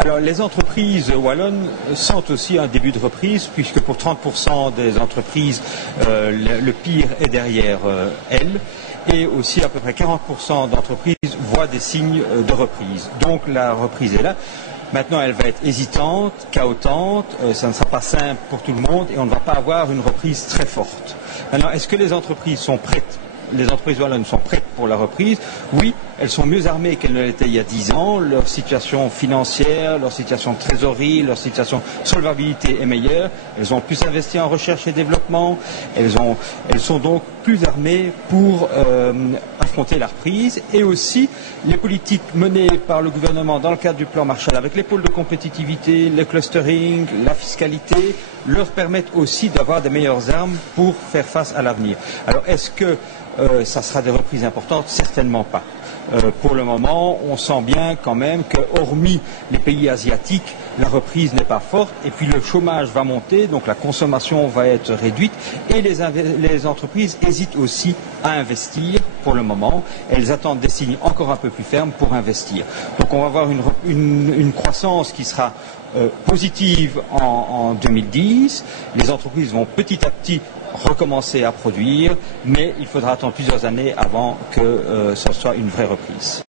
Alors, les entreprises wallonnes sentent aussi un début de reprise, puisque pour 30% des entreprises, le pire est derrière elles, et aussi à peu près 40% d'entreprises voient des signes de reprise. Donc, la reprise est là. Maintenant, elle va être hésitante, cahotante, ça ne sera pas simple pour tout le monde, et on ne va pas avoir une reprise très forte. Maintenant, est-ce que les entreprises sont prêtes? Les entreprises wallonnes sont prêtes pour la reprise. Oui, elles sont mieux armées qu'elles ne l'étaient il y a 10 ans. Leur situation financière, leur situation de trésorerie, leur situation de solvabilité est meilleure. Elles ont plus investi en recherche et développement. Elles sont donc plus armées pour affronter la reprise. Et aussi, les politiques menées par le gouvernement dans le cadre du plan Marshall, avec les pôles de compétitivité, le clustering, la fiscalité, leur permettent aussi d'avoir des meilleures armes pour faire face à l'avenir. Alors, est-ce que ça sera des reprises importantes? Certainement pas. Pour le moment, on sent bien quand même que, hormis les pays asiatiques, la reprise n'est pas forte et puis le chômage va monter, donc la consommation va être réduite et les entreprises hésitent aussi à investir pour le moment. Elles attendent des signes encore un peu plus fermes pour investir. Donc on va avoir une croissance qui sera positive en 2010. Les entreprises vont petit à petit recommencer à produire, mais il faudra attendre plusieurs années avant que ce soit une vraie reprise.